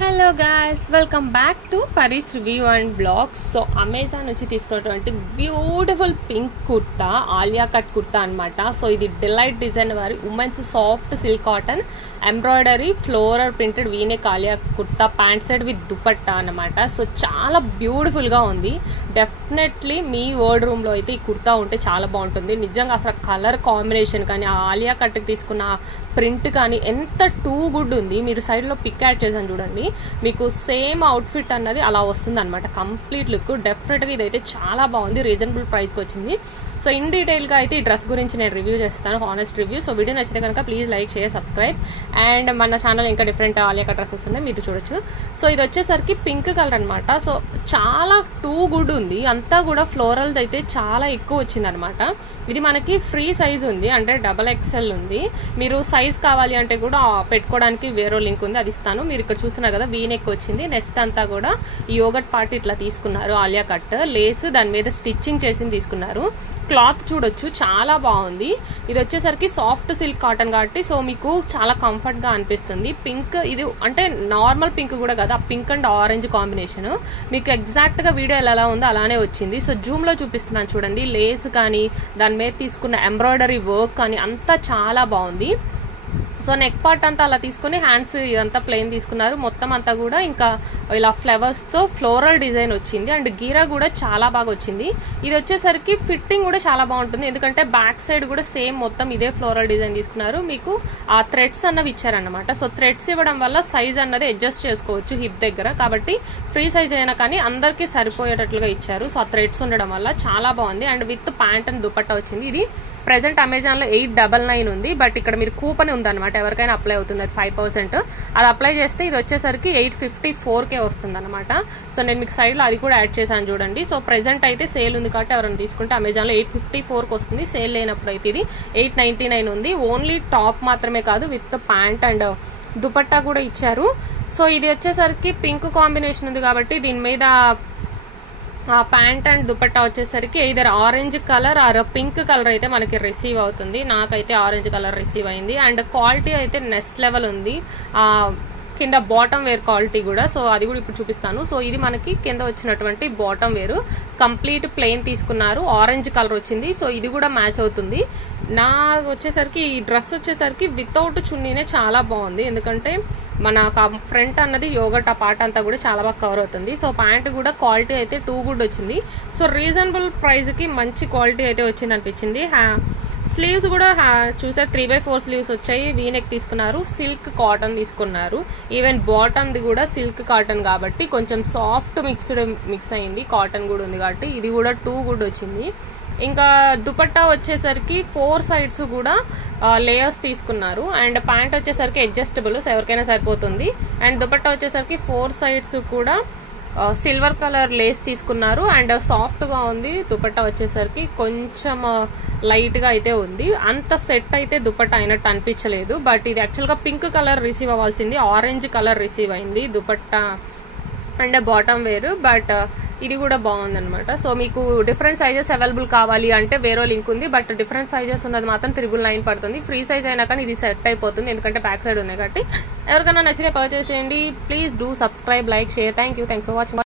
Hello guys, welcome back to Pari's review and blogs. So Amazon నుంచి తీసుకున్నటువంటి beautiful pink kurta, Alia cut kurta అనమాట. So ఇది delight design వారి women's soft silk cotton embroidery floral printed V neck Alia kurta pant set with dupatta అనమాట. So చాలా బ్యూటిఫుల్గా ఉంది. Definitely మీ word రూమ్లో అయితే ఈ కుర్తా ఉంటే చాలా బాగుంటుంది. నిజంగా అసలు కలర్ కాంబినేషన్ కానీ ఆ ఆలియా కట్కి తీసుకున్న ప్రింట్ కానీ ఎంత టూ గుడ్ ఉంది. మీరు సైడ్లో పిక్ యాడ్ చేశాను చూడండి, మీకు సేమ్ అవుట్ఫిట్ అన్నది అలా వస్తుంది అనమాట. కంప్లీట్ లుక్ డెఫినెట్గా ఇదైతే చాలా బాగుంది. రీజనబుల్ ప్రైస్కి వచ్చింది. సో ఇన్ డీటెయిల్గా అయితే ఈ డ్రెస్ గురించి నేను రివ్యూ చేస్తాను, హానెస్ట్ రివ్యూ. సో వీడియో నచ్చితే కనుక please like, share, subscribe. And మన ఛానల్ ఇంకా డిఫరెంట్ ఆలియా కట్ డ్రెస్సెస్ ఉన్నాయి, మీరు చూడొచ్చు. సో ఇది వచ్చేసరికి పింక్ కలర్ అనమాట. సో చాలా టూ గుడ్ ఉంది. అంతా కూడా ఫ్లోరల్ అయితే చాలా ఎక్కువ వచ్చింది అనమాట. ఇది మనకి ఫ్రీ సైజ్ ఉంది, అంటే XXL ఉంది. మీరు సైజ్ కావాలి అంటే కూడా పెట్టుకోవడానికి వేరే లింక్ ఉంది, అది ఇస్తాను. మీరు ఇక్కడ చూస్తున్నారు కదా, వీనెక్ వచ్చింది. నెక్స్ట్ అంతా కూడా ఈ యోగట్ పార్ట్ ఇట్లా తీసుకున్నారు. ఆలియా కట్ లేస్ దాని మీద స్టిచ్చింగ్ చేసి తీసుకున్నారు. క్లాత్ చూడొచ్చు, చాలా బాగుంది. ఇది వచ్చేసరికి సాఫ్ట్ సిల్క్ కాటన్ కాబట్టి సో మీకు చాలా కంఫర్ట్గా అనిపిస్తుంది. పింక్ ఇది అంటే నార్మల్ పింక్ కూడా కదా, పింక్ అండ్ ఆరెంజ్ కాంబినేషన్. మీకు ఎగ్జాక్ట్గా వీడియో ఎలా ఉందో అలానే వచ్చింది. సో జూమ్లో చూపిస్తున్నాను చూడండి. లేస్ కానీ దాని మీద తీసుకున్న ఎంబ్రాయిడరీ వర్క్ కానీ అంతా చాలా బాగుంది. సో నెక్ పార్ట్ అంతా అలా తీసుకుని హ్యాండ్స్ ఇదంతా ప్లెయిన్ తీసుకున్నారు. మొత్తం అంతా కూడా ఇంకా ఇలా ఫ్లవర్స్తో ఫ్లోరల్ డిజైన్ వచ్చింది. అండ్ గీరా కూడా చాలా బాగా వచ్చింది. ఇది వచ్చేసరికి ఫిట్టింగ్ కూడా చాలా బాగుంటుంది, ఎందుకంటే బ్యాక్ సైడ్ కూడా సేమ్ మొత్తం ఇదే ఫ్లోరల్ డిజైన్ తీసుకున్నారు. మీకు ఆ థ్రెడ్స్ అన్నవి ఇచ్చారనమాట. సో థ్రెడ్స్ ఇవ్వడం వల్ల సైజ్ అన్నది అడ్జస్ట్ చేసుకోవచ్చు హిప్ దగ్గర, కాబట్టి ఫ్రీ సైజ్ అయినా కానీ అందరికీ సరిపోయేటట్లుగా ఇచ్చారు. సో ఆ థ్రెడ్స్ ఉండడం వల్ల చాలా బాగుంది. And with pant and dupatta వచ్చింది. ఇది ప్రెసెంట్ అమెజాన్లో 899 ఉంది, బట్ ఇక్కడ మీరు కూపన్ ఉందన్నమాట, ఎవరికైనా అప్లై అవుతుంది. అది 5%. అది అప్లై చేస్తే ఇది వచ్చేసరికి 854K వస్తుంది అనమాట. సో నేను మీకు సైడ్లో అది కూడా యాడ్ చేశాను చూడండి. సో ప్రెసెంట్ అయితే సేల్ ఉంది కాబట్టి ఎవరైనా తీసుకుంటే అమెజాన్లో 854కి వస్తుంది. సేల్ లేనప్పుడు అయితే ఇది 899 ఉంది. ఓన్లీ టాప్ మాత్రమే కాదు, విత్ ప్యాంట్ అండ్ దుపట్టా కూడా ఇచ్చారు. సో ఇది వచ్చేసరికి పింక్ కాంబినేషన్ ఉంది కాబట్టి దీని మీద ప్యాంట్ అండ్ దుపట్టా వచ్చేసరికి either orange colour or pink colour అయితే మనకి రిసీవ్ అవుతుంది. నాకైతే ఆరెంజ్ కలర్ రిసీవ్ అయింది. అండ్ క్వాలిటీ అయితే నెక్స్ట్ లెవెల్ ఉంది. కింద బాటమ్ వేర్ క్వాలిటీ కూడా, సో అది కూడా ఇప్పుడు చూపిస్తాను. సో ఇది మనకి కింద వచ్చినటువంటి బాటమ్ వేరు కంప్లీట్ ప్లెయిన్ తీసుకున్నారు. ఆరెంజ్ కలర్ వచ్చింది. సో ఇది కూడా మ్యాచ్ అవుతుంది. నా వచ్చేసరికి ఈ డ్రెస్ వచ్చేసరికి వితౌట్ చున్నీనే చాలా బాగుంది, ఎందుకంటే మన ఫ్రంట్ అన్నది యోగట్ ఆ పార్ట్ అంతా కూడా చాలా బాగా కవర్ అవుతుంది. సో ప్యాంట్ కూడా క్వాలిటీ అయితే టూ గుడ్ వచ్చింది. సో రీజనబుల్ ప్రైస్కి మంచి క్వాలిటీ అయితే వచ్చింది అనిపించింది. స్లీవ్స్ కూడా చూసారు, 3/4 స్లీవ్స్ వచ్చాయి. వీనెక్ తీసుకున్నారు, సిల్క్ కాటన్ తీసుకున్నారు. ఈవెన్ బాటమ్ది కూడా సిల్క్ కాటన్ కాబట్టి కొంచెం సాఫ్ట్ మిక్స్ అయింది. కాటన్ కూడా ఉంది కాబట్టి ఇది కూడా టూ గుడ్ వచ్చింది. ఇంకా దుపట్టా వచ్చేసరికి 4 సైడ్స్ కూడా లేయర్స్ తీసుకున్నారు. అండ్ ప్యాంట్ వచ్చేసరికి అడ్జస్టబుల్, ఎవరికైనా సరిపోతుంది. అండ్ దుపట్టా వచ్చేసరికి 4 సైడ్స్ కూడా సిల్వర్ కలర్ లేస్ తీసుకున్నారు. అండ్ సాఫ్ట్గా ఉంది. దుపట్టా వచ్చేసరికి కొంచెం లైట్గా అయితే ఉంది. అంత సెట్ అయితే దుపట్టా అయినట్టు అనిపించలేదు. బట్ ఇది యాక్చువల్గా పింక్ కలర్ రిసీవ్ అవ్వాల్సింది, ఆరెంజ్ కలర్ రిసీవ్ అయింది దుపట్టా అండ్ బాటమ్ వేరు. బట్ ఇది కూడా బాగుందనమాట. సో మీకు డిఫరెంట్ సైజెస్ అవైలబుల్ కావాలి అంటే వేరే లింక్ ఉంది, బట్ డిఫరెంట్ సైజెస్ ఉన్నది మాత్రం 999 పడుతుంది. ఫ్రీ సైజ్ అయినా కానీ ఇది సెట్ అయిపోతుంది, ఎందుకంటే బ్యాక్ సైడ్ ఉన్నాయి కాబట్టి. ఎవరికైనా నచ్చితే పర్చేస్ చేయండి. Please do subscribe, like, share. Thanks for watching.